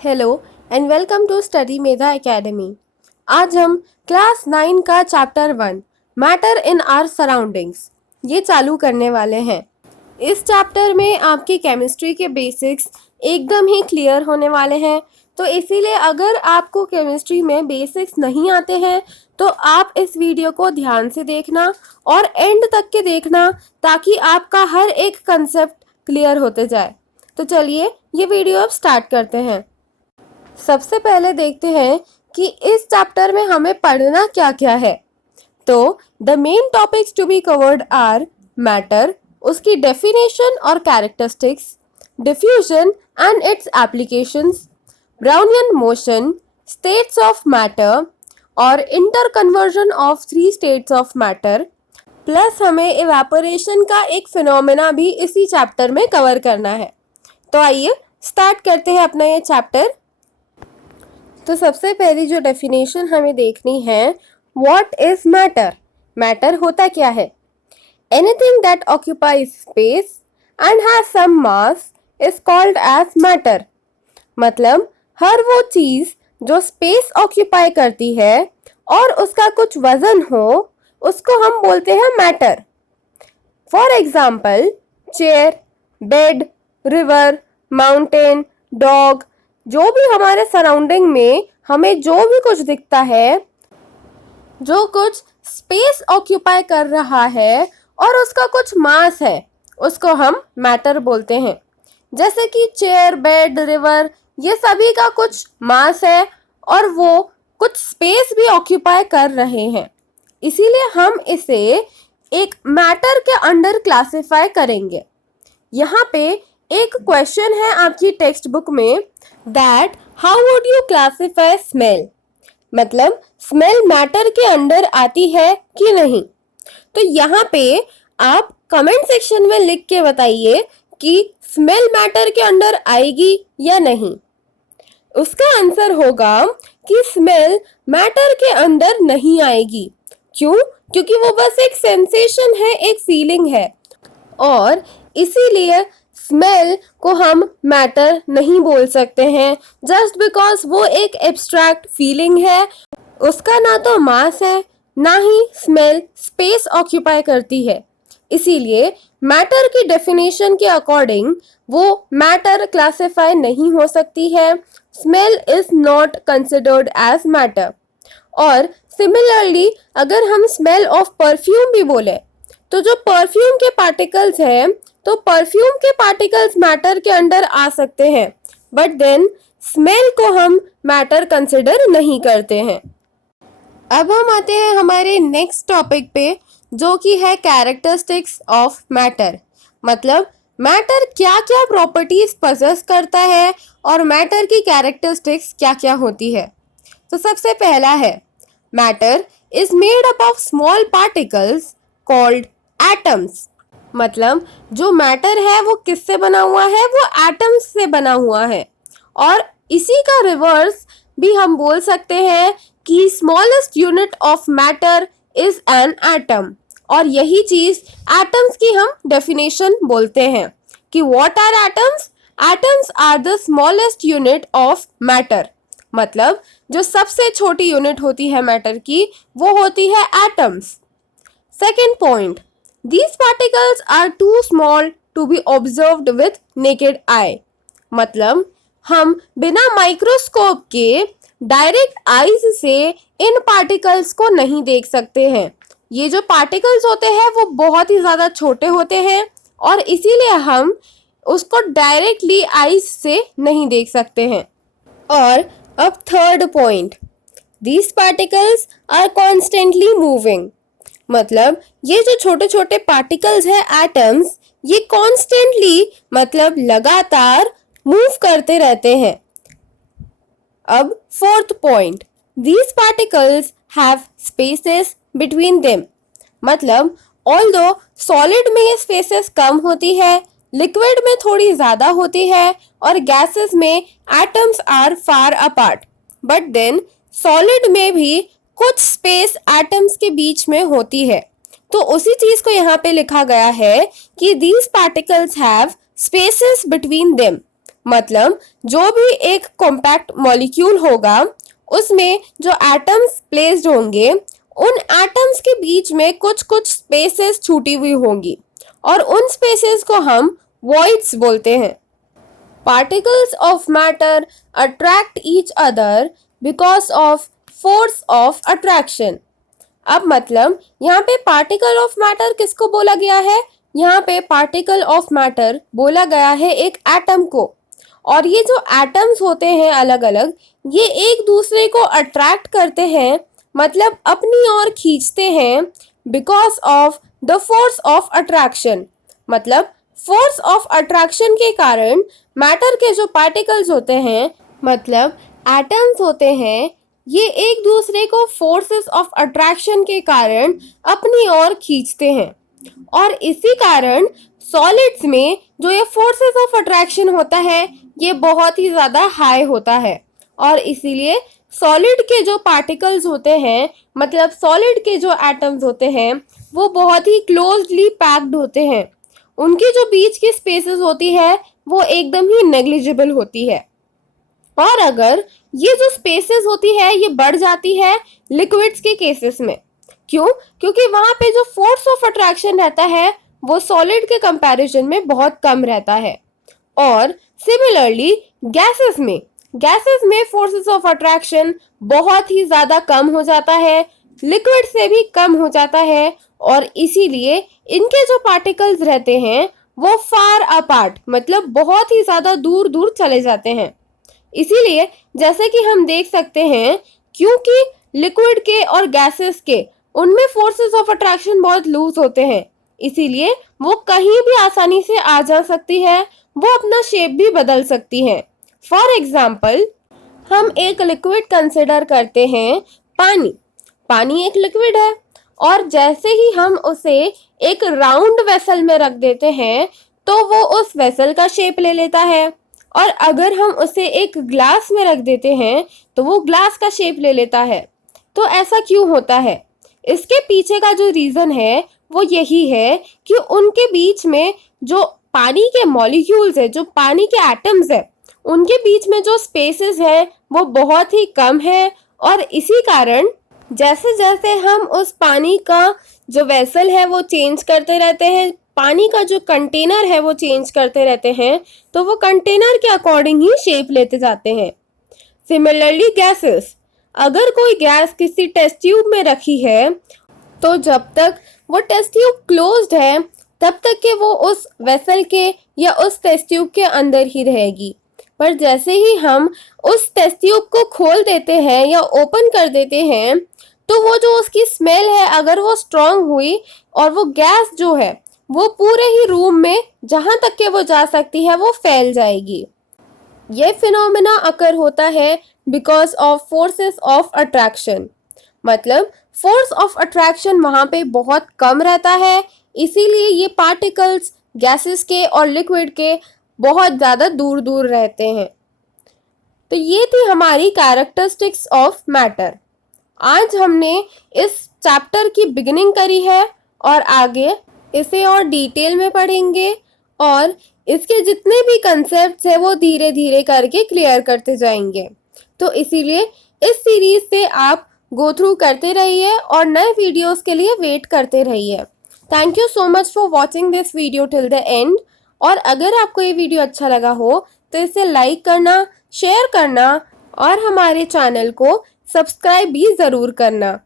Hello and welcome to study Medha academy. आज हम class 9 का chapter 1 matter in our surroundings ये चालू करने वाले हैं। इस चैप्टर में आपकी केमिस्ट्री के बेसिक्स एकदम ही क्लियर होने वाले हैं, तो इसीलिए अगर आपको केमिस्ट्री में बेसिक्स नहीं आते हैं तो आप इस वीडियो को ध्यान से देखना और एंड तक के देखना ताकि आपका हर एक कंसेप्ट क्लियर होते जाए। तो चलिए ये वीडियो अब स्टार्ट करते हैं। सबसे पहले देखते हैं कि इस चैप्टर में हमें पढ़ना क्या क्या है। तो the main topics to be covered are matter, उसकी डेफिनेशन और characteristics, diffusion and its applications, Brownian motion, states of matter और interconversion of 3 states of matter, plus हमें इवेपोरेशन का एक फिनोमेना भी इसी चैप्टर में कवर करना है। तो आइए स्टार्ट करते हैं अपना ये चैप्टर। तो सबसे पहली जो डेफिनेशन हमें देखनी है, व्हाट इज मैटर। मैटर होता क्या है? Anything that occupies space and has some mass is called as matter. मतलब हर वो चीज जो स्पेस ऑक्यूपाई करती है और उसका कुछ वजन हो, उसको हम बोलते हैं matter. For example chair, bed, river, mountain, dog, जो भी हमारे सराउंडिंग में हमें जो भी कुछ दिखता है, जो कुछ स्पेस ऑक्यूपाई कर रहा है और उसका कुछ मास है, उसको हम मैटर बोलते हैं। जैसे कि चेयर, बेड, रिवर, ये सभी का कुछ मास है और वो कुछ स्पेस भी ऑक्यूपाई कर रहे हैं, इसीलिए हम इसे एक मैटर के अंडर क्लासिफाई करेंगे। यहाँ पे एक क्वेश्चन है आपकी टेक्स्ट बुक में, that how would you classify smell. मतलब स्मेल मैटर के अंडर आती है कि नहीं। तो यहाँ पे आप कमेंट सेक्शन में लिख के बताइए कि स्मेल मैटर के अंडर आएगी या नहीं। उसका आंसर होगा कि स्मेल मैटर के अंदर नहीं आएगी। क्यों? क्योंकि वो बस एक सेंसेशन है, एक फीलिंग है, और इसीलिए स्मेल को हम मैटर नहीं बोल सकते हैं, जस्ट बिकॉज वो एक एब्स्ट्रैक्ट फीलिंग है। उसका ना तो मास है, ना ही स्मेल स्पेस ऑक्यूपाई करती है। इसीलिए मैटर की डेफिनेशन के अकॉर्डिंग वो मैटर क्लासिफाई नहीं हो सकती है। Smell is not considered as matter. और सिमिलरली अगर हम स्मेल ऑफ परफ्यूम भी बोले, तो जो परफ्यूम के पार्टिकल्स हैं, तो परफ्यूम के पार्टिकल्स मैटर के अंडर आ सकते हैं, बट देन स्मेल को हम मैटर कंसिडर नहीं करते हैं। अब हम आते हैं हमारे नेक्स्ट टॉपिक पे, जो कि है कैरेक्टरिस्टिक्स ऑफ मैटर। मतलब मैटर क्या क्या प्रॉपर्टीज पजेस करता है और मैटर की कैरेक्टरिस्टिक्स क्या क्या होती है। तो सबसे पहला है, matter is made up of small particles called atoms. मतलब जो मैटर है वो किससे बना हुआ है? वो एटम्स से बना हुआ है। और इसी का रिवर्स भी हम बोल सकते हैं कि smallest unit of matter is an atom. और यही चीज एटम्स की हम डेफिनेशन बोलते हैं कि what are atoms? Atoms are the smallest unit of matter. मतलब जो सबसे छोटी यूनिट होती है मैटर की, वो होती है atoms. Second point, these particles are too small to be observed with naked eye। मतलब हम बिना माइक्रोस्कोप के डायरेक्ट आईज से इन पार्टिकल्स को नहीं देख सकते हैं। ये जो पार्टिकल्स होते हैं वो बहुत ही ज़्यादा छोटे होते हैं और इसीलिए हम उसको डायरेक्टली आईज से नहीं देख सकते हैं। और अब third point, these particles are constantly moving। मतलब ये जो छोटे छोटे पार्टिकल्स हैं एटम्स, ये कॉन्स्टेंटली मतलब लगातार मूव करते रहते हैं। अब fourth point, these particles have spaces between them। मतलब ऑल्दो सॉलिड में ये स्पेसेस कम होती है, लिक्विड में थोड़ी ज़्यादा होती है और गैसेस में atoms are far apart, but then solid में भी कुछ स्पेस एटम्स के बीच में होती है। तो उसी चीज को यहाँ पे लिखा गया है कि these particles have spaces between them। मतलब जो भी एक कॉम्पैक्ट मॉलिक्यूल होगा उसमें जो एटम्स प्लेस्ड होंगे, उन एटम्स के बीच में कुछ कुछ स्पेसेस छूटी हुई होंगी और उन स्पेसेस को हम वॉइड्स बोलते हैं। Particles of matter attract each other because of force of attraction। अब मतलब यहाँ पे पार्टिकल ऑफ मैटर किसको बोला गया है? यहाँ पे पार्टिकल ऑफ मैटर बोला गया है एक एटम को। और ये जो एटम्स होते हैं अलग अलग, ये एक दूसरे को अट्रैक्ट करते हैं, मतलब अपनी ओर खींचते हैं because of the force of attraction. मतलब फोर्स ऑफ अट्रैक्शन के कारण मैटर के जो पार्टिकल्स होते हैं, मतलब एटम्स होते हैं, ये एक दूसरे को फोर्सेस ऑफ अट्रैक्शन के कारण अपनी ओर खींचते हैं। और इसी कारण सॉलिड्स में जो ये फोर्सेस ऑफ अट्रैक्शन होता है ये बहुत ही ज़्यादा हाई होता है और इसीलिए सॉलिड के जो पार्टिकल्स होते हैं, मतलब सॉलिड के जो एटम्स होते हैं, वो बहुत ही क्लोजली पैक्ड होते हैं। उनकी जो बीच की स्पेसेस होती है वो एकदम ही नेग्लिजिबल होती है। और अगर ये जो स्पेसेस होती है ये बढ़ जाती है लिक्विड्स के केसेस में। क्यों? क्योंकि वहां पे जो फोर्स ऑफ अट्रैक्शन रहता है वो सॉलिड के कंपैरिजन में बहुत कम रहता है। और सिमिलरली गैसेस में फोर्सेस ऑफ अट्रैक्शन बहुत ही ज़्यादा कम हो जाता है, लिक्विड से भी कम हो जाता है और इसीलिए इनके जो पार्टिकल्स रहते हैं वो फार अपार्ट, मतलब बहुत ही ज़्यादा दूर दूर चले जाते हैं। इसीलिए जैसे कि हम देख सकते हैं, क्योंकि लिक्विड के और गैसेस के उनमें फोर्सेस ऑफ अट्रैक्शन बहुत लूज होते हैं, इसीलिए वो कहीं भी आसानी से आ जा सकती है, वो अपना शेप भी बदल सकती है। फॉर एग्जाम्पल, हम एक लिक्विड कंसिडर करते हैं पानी। पानी एक लिक्विड है और जैसे ही हम उसे एक राउंड वेसल में रख देते हैं तो वो उस वेसल का शेप ले लेता है, और अगर हम उसे एक ग्लास में रख देते हैं तो वो ग्लास का शेप ले लेता है। तो ऐसा क्यों होता है? इसके पीछे का जो रीज़न है वो यही है कि उनके बीच में जो पानी के मॉलिक्यूल्स है, जो पानी के एटम्स है, उनके बीच में जो स्पेसेस है वो बहुत ही कम है। और इसी कारण जैसे जैसे हम उस पानी का जो वेसल है वो चेंज करते रहते हैं, पानी का जो कंटेनर है वो चेंज करते रहते हैं, तो वो कंटेनर के अकॉर्डिंग ही शेप लेते जाते हैं। सिमिलरली गैसेस, अगर कोई गैस किसी टेस्ट ट्यूब में रखी है तो जब तक वो टेस्ट ट्यूब क्लोज्ड है तब तक के वो उस वेसल के या उस टेस्ट ट्यूब के अंदर ही रहेगी। पर जैसे ही हम उस टेस्ट ट्यूब को खोल देते हैं या ओपन कर देते हैं तो वो जो उसकी स्मेल है, अगर वो स्ट्रॉन्ग हुई और वो गैस जो है वो पूरे ही रूम में जहाँ तक के वो जा सकती है वो फैल जाएगी। ये फिनोमेना अकर होता है because of forces of attraction. मतलब फोर्स ऑफ अट्रैक्शन वहाँ पे बहुत कम रहता है, इसीलिए ये पार्टिकल्स गैसेस के और लिक्विड के बहुत ज़्यादा दूर दूर रहते हैं। तो ये थी हमारी कैरेक्टरिस्टिक्स ऑफ मैटर। आज हमने इस चैप्टर की बिगिनिंग करी है और आगे इसे और डिटेल में पढ़ेंगे और इसके जितने भी कंसेप्ट्स हैं वो धीरे धीरे करके क्लियर करते जाएंगे। तो इसीलिए इस सीरीज से आप गो थ्रू करते रहिए और नए वीडियोस के लिए वेट करते रहिए। Thank you so much for watching this video till the end. और अगर आपको ये वीडियो अच्छा लगा हो तो इसे लाइक करना, शेयर करना और हमारे चैनल को सब्सक्राइब भी ज़रूर करना।